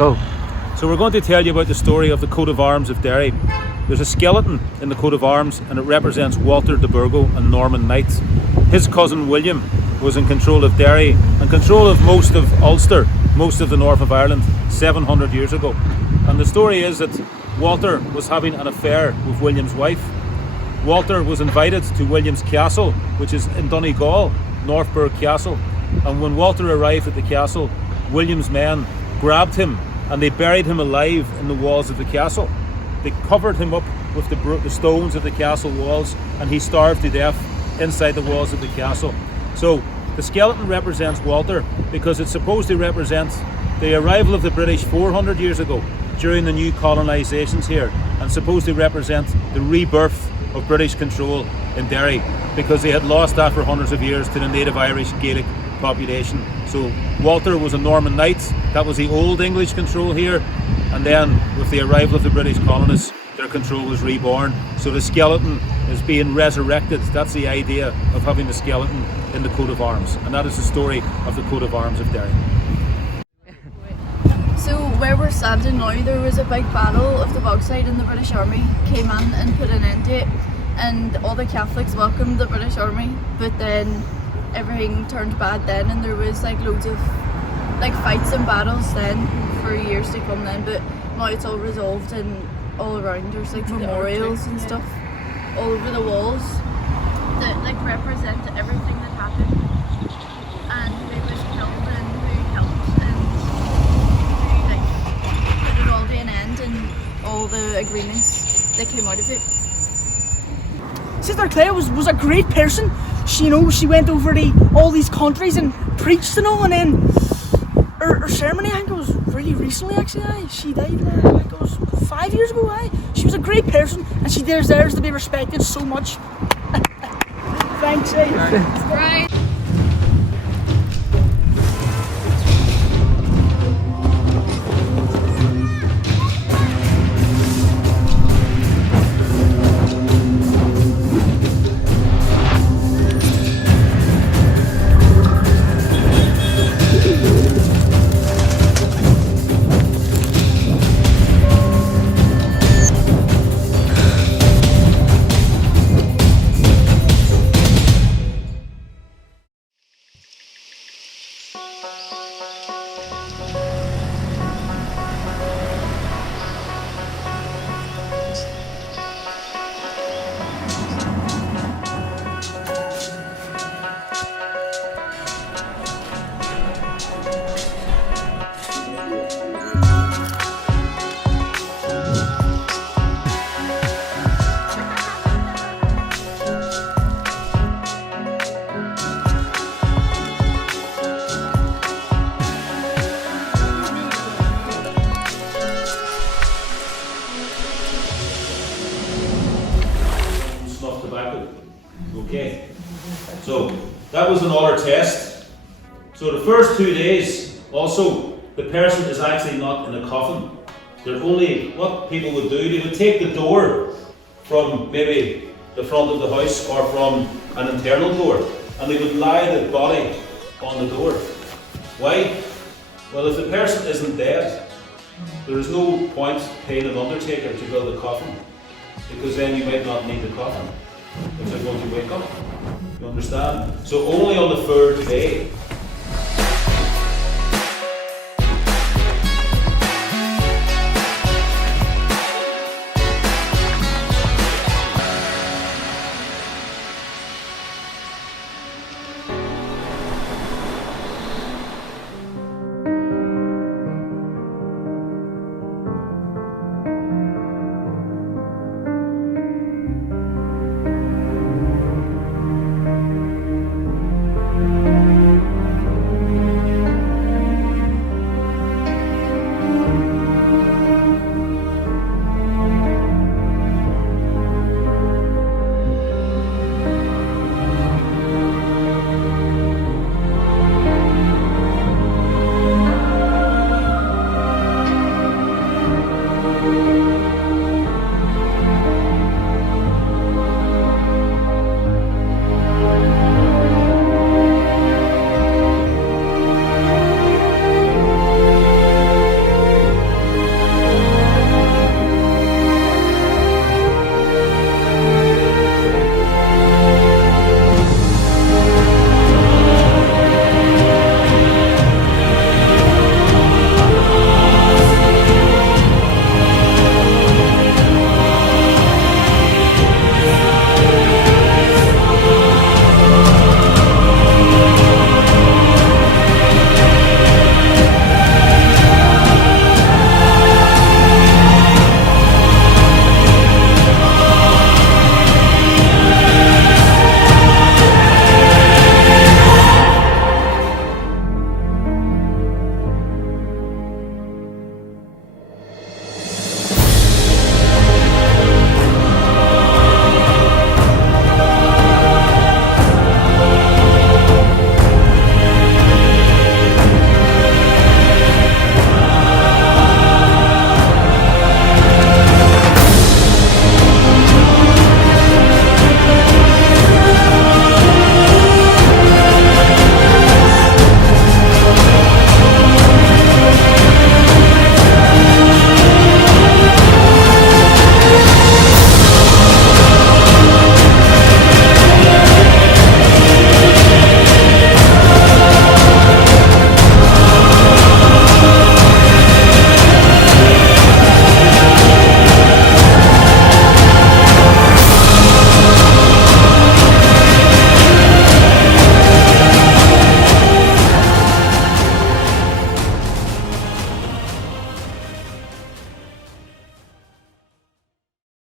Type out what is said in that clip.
Go. So we're going to tell you about the story of the coat of arms of Derry. There's a skeleton in the coat of arms and it represents Walter de Burgo and Norman knights. His cousin William was in control of Derry and control of most of Ulster, most of the north of Ireland, 700 years ago. And the story is that Walter was having an affair with William's wife. Walter was invited to William's castle, which is in Donegal, Northburg Castle. And when Walter arrived at the castle, William's men grabbed him and they buried him alive in the walls of the castle. They covered him up with the stones of the castle walls and he starved to death inside the walls of the castle. So the skeleton represents Walter because it's supposed to represent the arrival of the British 400 years ago during the new colonisations here, and supposed to represent the rebirth of British control in Derry because they had lost that for hundreds of years to the native Irish Gaelic population. So Walter was a Norman knight, that was the old English control here, and then with the arrival of the British colonists their control was reborn. So the skeleton is being resurrected. That's the idea of having the skeleton in the coat of arms, and that is the story of the coat of arms of Derry. So where we're standing now, there was a big battle of the Bogside and the British Army came in and put an end to it, and all the Catholics welcomed the British Army, but then everything turned bad then, and there was like loads of like fights and battles then for years to come then, but now it's all resolved and all around there's like memorials and stuff all over the walls that like represent everything that happened and who was killed and who helped and who like put it all to an end and all the agreements that came out of it. Sister Claire was a great person. She went over to all these countries and preached and all, and then her ceremony, I think it was really recently actually, she died, I think it was 5 years ago. She was a great person and she deserves to be respected so much. Thanks. Right. Okay, so that was another test. So the first 2 days also, the person is actually not in a coffin. They're only, what people would do, they would take the door from maybe the front of the house or from an internal door and they would lie the body on the door. Why? Well, if the person isn't dead, there is no point paying an undertaker to build a coffin because then you might not need the coffin if they're going to wake up. You understand? So only on the third day